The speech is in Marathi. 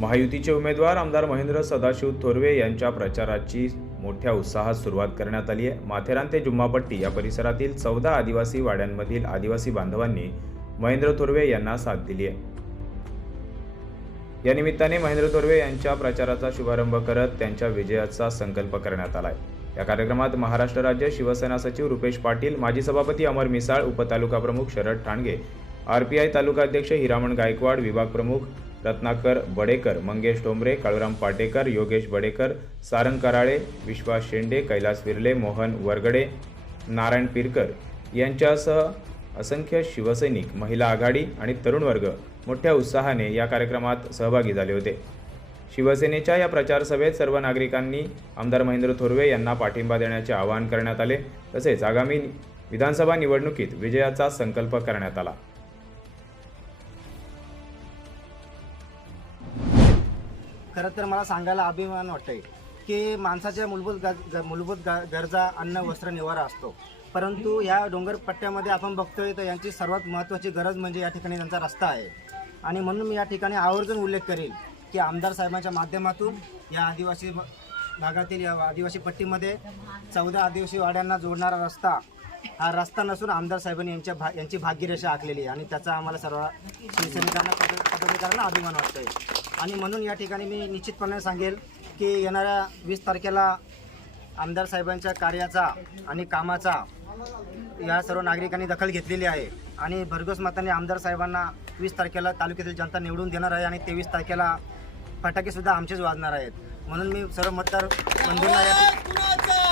महायुतीचे उमेदवार आमदार महेंद्र सदाशिव थोरवे यांच्या प्रचाराची मोठ्या उत्साहात सुरुवात करण्यात आली आहे. माथेरान ते जुम्मापट्टी या परिसरातील चौदा आदिवासी वाड्यांमधील आदिवासी बांधवांनी महेंद्र थोरवे यांना साथ दिली आहे. या निमित्ताने महेंद्र थोरवे यांच्या प्रचाराचा शुभारंभ करत त्यांच्या विजयाचा संकल्प करण्यात आलाय या कार्यक्रमात महाराष्ट्र राज्य शिवसेना सचिव रुपेश पाटील माजी सभापती अमर मिसाळ उपतालुका प्रमुख शरद ठाणगे आरपीआय तालुका अध्यक्ष हिरामण गायकवाड विभाग प्रमुख रत्नाकर बडेकर मंगेश डोंबरे काळूराम पाटेकर योगेश बडेकर सारंग कराळे विश्वास शेंडे कैलास विर्ले मोहन वरगडे नारायण पिरकर यांच्यासह असंख्य शिवसैनिक महिला आघाडी आणि तरुण वर्ग मोठ्या उत्साहाने या कार्यक्रमात सहभागी झाले होते. शिवसेनेच्या या प्रचार सभेत सर्व नागरिकांनी आमदार महेंद्र थोरवे यांना पाठिंबा देण्याचे आवाहन करण्यात आले. तसेच आगामी विधानसभा निवडणुकीत विजयाचा संकल्प करण्यात आला. खरं तर मला सांगायला अभिमान वाटतंय की माणसाच्या मूलभूत ग- मूलभूत ग- गरजा अन्न वस्त्र निवारा असतो. परंतु या डोंगर पट्ट्यामध्ये आपण बघतोय तर यांची सर्वात महत्त्वाची गरज म्हणजे या ठिकाणी त्यांचा रस्ता आहे. आणि म्हणून मी या ठिकाणी आवर्जून उल्लेख करेल की आमदार साहेबांच्या माध्यमातून या आदिवासी भागातील या आदिवासी पट्टीमध्ये चौदा आदिवासी वाड्यांना जोडणारा रस्ता हा रस्ता नसून आमदार साहेबांनी यांच्या भा यांची भाग्यरेषा आखलेली आहे. आणि त्याचा आम्हाला सर्व शिवसैनिकांना पदाधिकाऱ्यांना अभिमान वाटतोय. आणि म्हणून या ठिकाणी मी निश्चितपणे सांगेल की येणाऱ्या वीस तारखेला आमदार साहेबांच्या कार्याचा आणि कामाचा या सर्व नागरिकांनी दखल घेतलेली आहे. आणि भरघोस मताने आमदार साहेबांना वीस तारखेला तालुक्यातील जनता निवडून देणार आहे आणि तेवीस तारखेला फटाकेसुद्धा आमचेच वाजणार आहेत. म्हणून मी सर्व मतदार बंधूंना या